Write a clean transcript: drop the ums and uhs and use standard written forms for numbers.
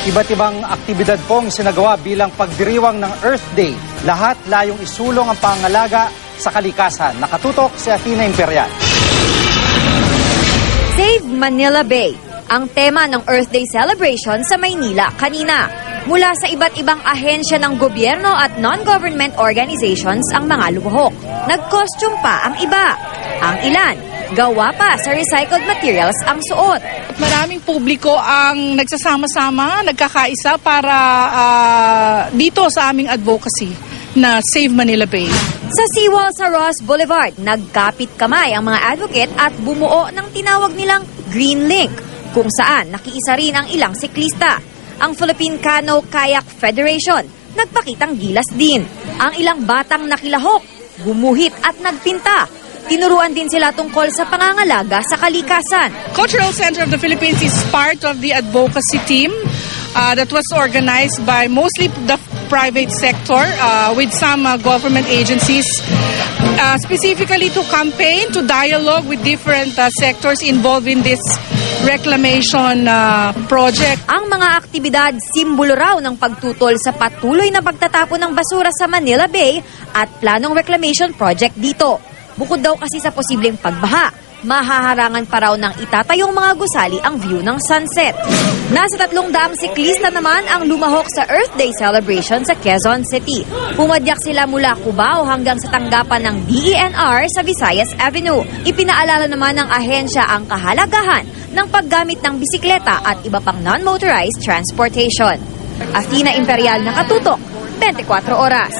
Iba't ibang aktibidad pong sinagawa bilang pagdiriwang ng Earth Day. Lahat layong isulong ang pangangalaga sa kalikasan. Nakatutok si Athena Imperial. Save Manila Bay, ang tema ng Earth Day celebration sa Maynila kanina. Mula sa iba't ibang ahensya ng gobyerno at non-government organizations ang mga lumuhok. Nag-costume pa ang iba. Ang ilan, gawa pa sa recycled materials ang suot. Maraming publiko ang nagsasama-sama, nagkakaisa para dito sa aming advocacy na Save Manila Bay. Sa seawall sa Ross Boulevard, nagkapit kamay ang mga advocate at bumuo ng tinawag nilang Green Link, kung saan nakiisa rin ang ilang siklista. Ang Philippine Canoe Kayak Federation, nagpakitang gilas din. Ang ilang batang nakilahok, gumuhit at nagpinta. Tinuruan din sila tungkol sa pangangalaga sa kalikasan. Cultural Center of the Philippines is part of the advocacy team that was organized by mostly the private sector with some government agencies, specifically to campaign, to dialogue with different sectors involved in this reclamation project. Ang mga aktibidad simbolo raw ng pagtutol sa patuloy na pagtatapon ng basura sa Manila Bay at planong reclamation project dito. Bukod daw kasi sa posibleng pagbaha, mahaharangan pa raw ng itatayong mga gusali ang view ng sunset. Nasa 300 siklista naman ang lumahok sa Earth Day celebration sa Quezon City. Pumadyak sila mula Cubao hanggang sa tanggapan ng DENR sa Visayas Avenue. Ipinaalala naman ng ahensya ang kahalagahan ng paggamit ng bisikleta at iba pang non-motorized transportation. Athena Imperial, nakatutok, 24 oras.